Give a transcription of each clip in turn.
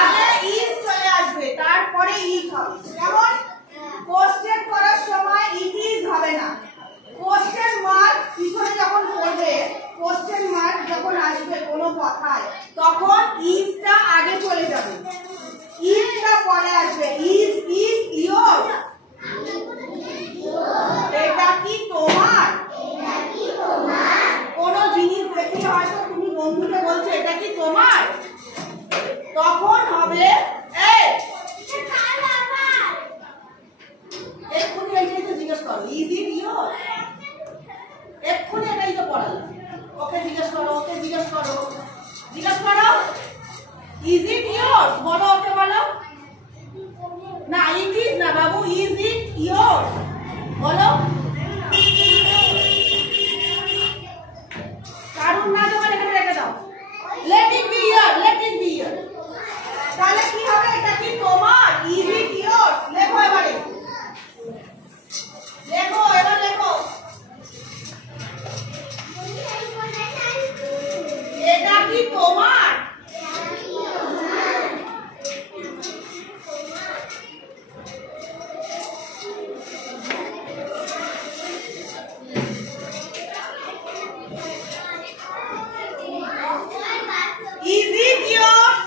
আগে ইজ চলে আসবে, তারপরে ইট হবে। যেমন কোশ্চেন করার সময় ইট ইজ হবে না, কোশ্চেন মার্ক পিছনে যখন পড়বে, কোশ্চেন মার্ক যখন আসবে কোনো কথায়, তখন ইজটা আগে চলে যাবে, ইজটা পরে আসবে। ইজ ইট ইয়োর, এটা কি তোমার? কোন জিনিস দেখে হয়তো তুমি বন্ধুকে বলছো এটা কি তোমার, তখন হবে এক্ষুনি এইটাই তো জিজ্ঞেস করো, ইজ ইট ইয়োর, এক্ষুনি এটাই তো পড়ালাম। ওকে জিজ্ঞেস করো, ওকে জিজ্ঞেস করো, জিজ্ঞেস করো ইজ ইট ইয়োর, বলো ওকে, বলো না ইট ইজ না বাবু, ইজ ইট ইয়োর বলো। কারণ না যখন এখানে রেখে দাও, let it be your, let it be your, তাহলে কি হবে? এটা কি তোমার? ইজ ইট ইয়োর, লেখো এবারে, লেখো এবার লেখো, এটা কি তোমার? Is it yours?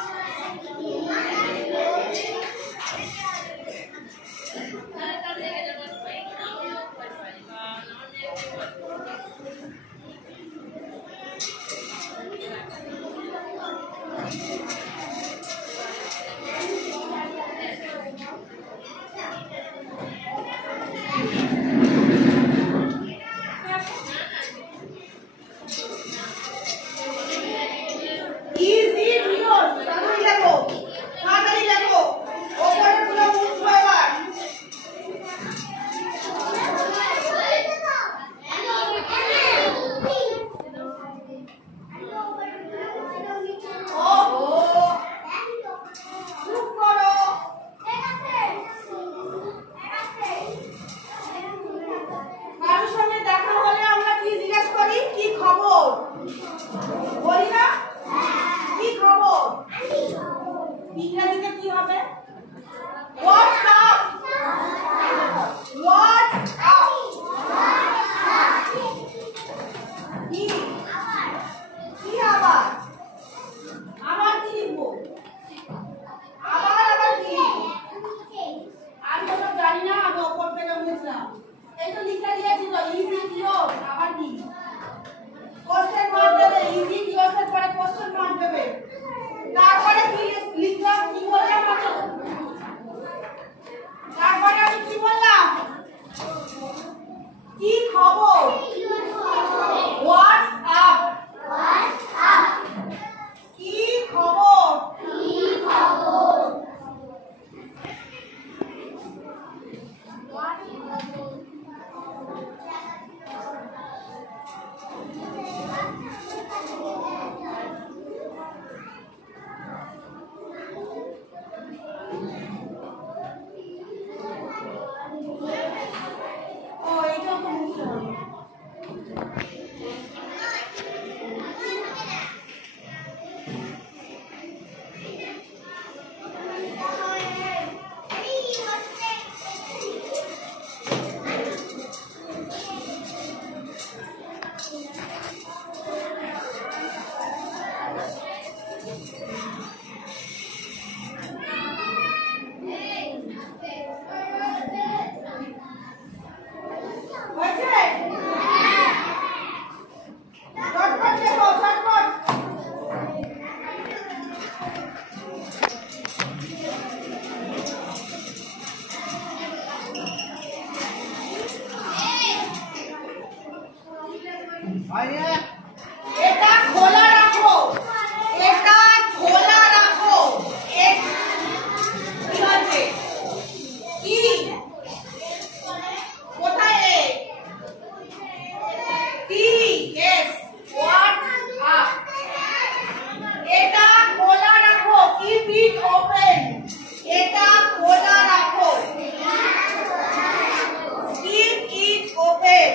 ইংরেজিতে কি হবে? What's up? What's up? কি আবার? আবার কি লিখবো? আবার কি? আমি তো জানি না, আমি ওপর থেকে বুঝলাম। এই তো লিখে দিয়েছি তো, ইজ ইট ইয়োর, আবার কি? কোশ্চেন মার্ক দেবে, ইজ ইট ইয়োর এর পরে কোশ্চেন মার্ক দেবে। তারপরে কি লিখলাম, কি বললাম আমি? তারপরে আমি কি বললাম? কি খবর? What's up? What's up? কি খবর? কি খবর? এটা খোলা রাখো, এটা খোলা রাখো। কি আছে? কি কোথায়? T S what's up. এটা খোলা রাখো, কিপ ইট ওপেন। এটা খোলা রাখো, কিপ ইট ওপেন।